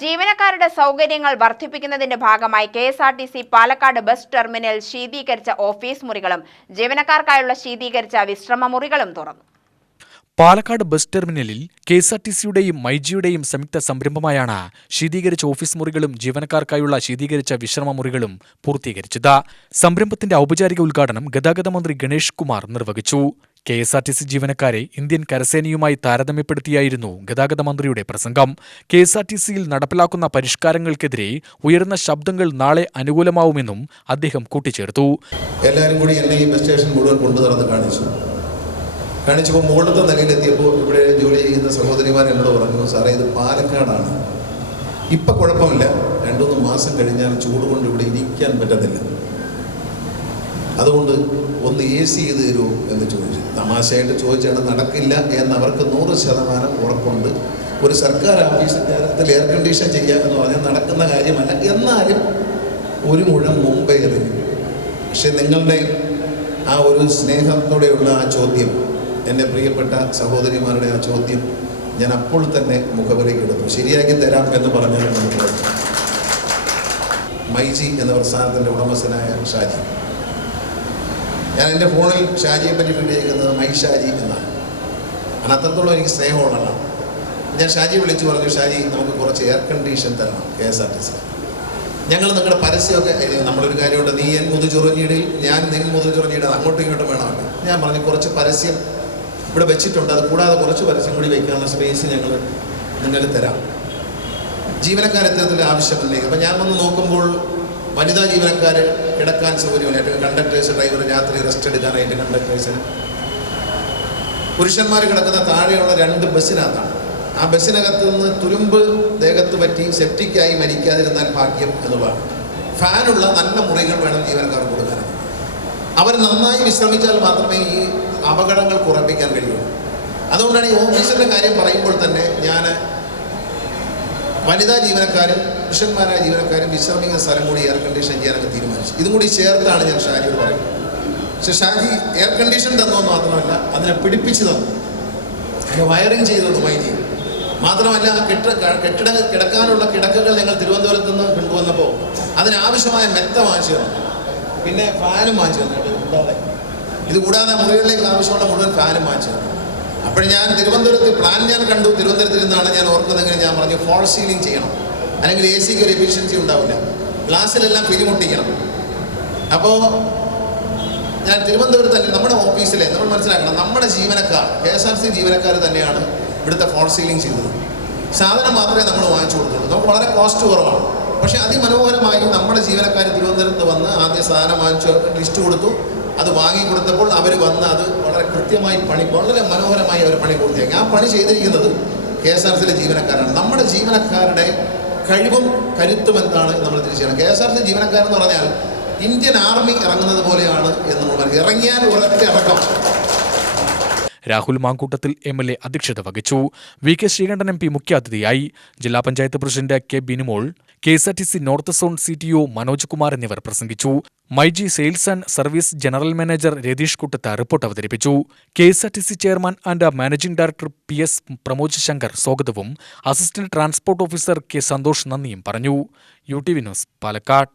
ജീവനക്കാരുടെ സൗകര്യങ്ങൾ വർദ്ധിപ്പിക്കുന്നതിന്റെ ഭാഗമായി K S R T C Palakkad bus terminal ശീതീകരിച്ച ഓഫീസ് മുറികളും ജീവനക്കാർക്കായുള്ള ശീതീകരിച്ച വിശ്രമ മുറികളും തുറന്നു. പാലക്കാട് ബസ് ടെർമിനലിൽ കെ എസ് ആർ ടി സിയുടെയും മൈജിയുടെയും സംയുക്ത സംരംഭമായാണ് ശീതീകരിച്ച ഓഫീസ് മുറികളും ജീവനക്കാർക്കായുള്ള ശീതീകരിച്ച വിശ്രമ മുറികളും പൂർത്തീകരിച്ചത്. സംരംഭത്തിന്റെ ഔപചാരിക ഉദ്ഘാടനം ഗതാഗത മന്ത്രി ഗണേഷ് കുമാർ നിർവഹിച്ചു. K S R T C ജീവനക്കാരെ ഇന്ത്യൻ കരസേനയുമായി താരതമ്യപ്പെടുത്തിയായിരുന്നു ഗതാഗത മന്ത്രിയുടെ പ്രസംഗം. കെ എസ് ആർ ടി സിയിൽ നടപ്പിലാക്കുന്ന പരിഷ്കാരങ്ങൾക്കെതിരെ ഉയർന്ന ശബ്ദങ്ങൾ നാളെ അനുകൂലമാവുമെന്നും അദ്ദേഹം കൂട്ടിച്ചേർത്തു. എല്ലാവരും കൂടി എന്നെ ഈ ബസ് സ്റ്റേഷൻ മുഴുവൻ കൊണ്ടു നടന്ന് കാണിച്ചു. കാണിച്ചപ്പോൾ മുകളിലത്തെ നിലയിലെത്തിയപ്പോൾ ഇവിടെ ജോലി ചെയ്യുന്ന സഹോദരിമാർ എന്നോട് പറഞ്ഞു സാറേ ഇത് പാലക്കാടാണ്. ഇപ്പം കുഴപ്പമില്ല. രണ്ടുമൂന്ന് മാസം കഴിഞ്ഞാൽ ചൂട് കൊണ്ട് ഇവിടെ ഇരിക്കാൻ പറ്റത്തില്ല. അതുകൊണ്ട് ഒന്ന് എ സി ചെയ്ത് തരുമോ എന്ന് ചോദിച്ചു. തമാശയായിട്ട് ചോദിച്ചാണ് നടക്കില്ല എന്ന് അവർക്ക് നൂറ് ശതമാനം ഉറപ്പുണ്ട്. ഒരു സർക്കാർ ഓഫീസ് കാര്യത്തിൽ എയർ കണ്ടീഷൻ ചെയ്യുക എന്ന് പറഞ്ഞാൽ നടക്കുന്ന കാര്യമല്ല. എന്നാലും ഒരു മുഴം മുമ്പേ എറിഞ്ഞു പക്ഷെ നിങ്ങളുടെ ആ ഒരു സ്നേഹത്തോടെയുള്ള ആ ചോദ്യം എന്റെ പ്രിയപ്പെട്ട സഹോദരിമാരുടെ ആ ചോദ്യം ഞാൻ അപ്പോൾ തന്നെ മുഖവിലേക്ക് എടുത്തു. ശരിയാക്കി തരാം എന്ന് പറഞ്ഞാൽ നമുക്ക് മൈജി എന്ന പ്രസ്ഥാനത്തിന്റെ ഉടമസ്ഥനായ ഷാജി. ഞാൻ എന്റെ ഫോണിൽ ഷാജിയെ പറ്റി ഫീഡ് ചെയ്യുന്നത് മൈ ഷാജി എന്നാണ്. കാരണം അത്രത്തോളം എനിക്ക് സ്നേഹമുള്ളതാണ്. ഞാൻ ഷാജി വിളിച്ചു പറഞ്ഞു ഷാജി നമുക്ക് കുറച്ച് എയർ കണ്ടീഷൻ തരണം K S R T C ഞങ്ങൾ നിങ്ങളുടെ പരസ്യമൊക്കെ നമ്മളൊരു കാര്യമുണ്ട്. നീ എൻ മുതുചുറഞ്ഞിടയിൽ ഞാൻ നിൻ മുതുചുറഞ്ഞിട അങ്ങോട്ടും ഇങ്ങോട്ടും വേണമല്ലോ. ഞാൻ പറഞ്ഞു കുറച്ച് പരസ്യം ഇവിടെ വെച്ചിട്ടുണ്ട്. അത് കൂടാതെ കുറച്ച് പരസ്യം കൂടി വെക്കാനുള്ള സ്പേസ് ഞങ്ങൾ നിങ്ങൾ തരാം. ജീവനക്കാർ ഇത്തരത്തിൽ ആവശ്യമില്ലേ? അപ്പം ഞാൻ വന്ന് നോക്കുമ്പോൾ വനിതാ ജീവനക്കാർ കിടക്കാൻ സൗകര്യമില്ല. കണ്ടക്ടേഴ്സ് ഡ്രൈവർ രാത്രി റെസ്റ്റ് എടുക്കാനായിട്ട് കണ്ടക്ടേഴ്സിന് പുരുഷന്മാർ കിടക്കുന്ന താഴെയുള്ള രണ്ട് ബസ്സിനകത്താണ്. ആ ബസ്സിനകത്ത് നിന്ന് തുരുമ്പ് ദേഹത്ത് പറ്റി സെപ്റ്റിക്കായി മരിക്കാതിരുന്നാൽ ഭാഗ്യം എന്നുള്ളതാണ്. ഫാനുള്ള നല്ല മുറികൾ വേണം ജീവനക്കാർ കൊടുക്കാൻ. അവർ നന്നായി വിശ്രമിച്ചാൽ മാത്രമേ ഈ അപകടങ്ങൾ കുറപ്പിക്കാൻ കഴിയൂ അതുകൊണ്ടാണ് ഈ ഓഫീസിന്റെ കാര്യം പറയുമ്പോൾ തന്നെ ഞാൻ വനിതാ ജീവനക്കാരും പുരുഷന്മാരായ ജീവനക്കാരും വിശ്രമിക്കുന്ന സ്ഥലം കൂടി എയർ കണ്ടീഷൻ ചെയ്യാനൊക്കെ തീരുമാനിച്ചു. ഇതും കൂടി ചേർത്താണ് ഞാൻ ഷാജിയോട് പറയുന്നത്. പക്ഷെ ഷാജി എയർ കണ്ടീഷൻ തന്നു മാത്രമല്ല അതിനെ പിടിപ്പിച്ച് തന്നു. അതിനെ വയറിങ് ചെയ്തു തന്നു വൈദ്യു മാത്രമല്ല കെട്ട കെട്ടിട കിടക്കാനുള്ള കിടക്കകൾ ഞങ്ങൾ തിരുവനന്തപുരത്ത് നിന്ന് കൊണ്ടുവന്നപ്പോൾ അതിനാവശ്യമായ മെത്ത വാങ്ങിച്ചു തന്നു. പിന്നെ ഫാനും വാങ്ങിച്ചു തന്നു. കൂടാതെ ഇത് കൂടാതെ മുറികളിലേക്ക് ആവശ്യമുള്ള മുഴുവൻ ഫാനും വാങ്ങിച്ചു തന്നു. അപ്പോൾ ഞാൻ തിരുവനന്തപുരത്ത് പ്ലാൻ ഞാൻ കണ്ടു. തിരുവനന്തപുരത്ത് നിന്നാണ് ഞാൻ ഓർക്കുന്നതെങ്കിൽ ഞാൻ പറഞ്ഞു ഫോൾ സീലിംഗ് ചെയ്യണം. അല്ലെങ്കിൽ എ സിക്ക് ഒരു എഫിഷ്യൻസി ഉണ്ടാവില്ല. ഗ്ലാസ്സിലെല്ലാം പിരിമുട്ടിക്കണം. അപ്പോൾ ഞാൻ തിരുവനന്തപുരത്ത് തന്നെ നമ്മുടെ ഓഫീസിലെ നമ്മൾ മനസ്സിലാക്കണം നമ്മുടെ ജീവനക്കാർ കെ എസ് ആർ സി ജീവനക്കാർ തന്നെയാണ് ഇവിടുത്തെ ഫോൾ സീലിംഗ് ചെയ്തത്. സാധനം മാത്രമേ നമ്മൾ വാങ്ങിച്ചു കൊടുത്തുള്ളൂ. നമുക്ക് വളരെ കോസ്റ്റ് കുറവാണ്. പക്ഷേ അതിമനോഹരമായി നമ്മുടെ ജീവനക്കാർ തിരുവനന്തപുരത്ത് വന്ന് ആദ്യം സാധനം വാങ്ങിച്ചു ലിസ്റ്റ് കൊടുത്തു. അത് വാങ്ങിക്കൊടുത്തപ്പോൾ അവർ വന്ന് അത് വളരെ കൃത്യമായി പണി വളരെ മനോഹരമായി അവർ പണി പൂർത്തിയാക്കി. ആ പണി ചെയ്തിരിക്കുന്നത് കെ എസ് ആർ സിയിലെ ജീവനക്കാരാണ്. നമ്മുടെ ജീവനക്കാരുടെ കഴിവും കരുത്തും എന്താണ് നമ്മൾ തിരിച്ചറിയണം. കെ എസ് ആർ സി ജീവനക്കാരെന്ന് പറഞ്ഞാൽ ഇന്ത്യൻ ആർമി ഇറങ്ങുന്നത് പോലെയാണ് എന്ന് നമ്മൾ ഇറങ്ങിയാൽ ഉറച്ച ഇറക്കം. Rahul Mankoottathil M L A അധ്യക്ഷത വഹിച്ചു. V K Sreekandan M P മുഖ്യാതിഥിയായി. ജില്ലാ panchayat president K Binumol K S R T C north zone C T O Manoj Kumar എന്നിവർ പ്രസംഗിച്ചു. MyG sales and service general manager Ratheesh Kuttath report അവതരിപ്പിച്ചു. K S R T C chairman and managing director P S Pramod Shankar സ്വാഗതവും assistant transport officer K Santhosh നന്ദിയും പറഞ്ഞു. U T V news Palakkad.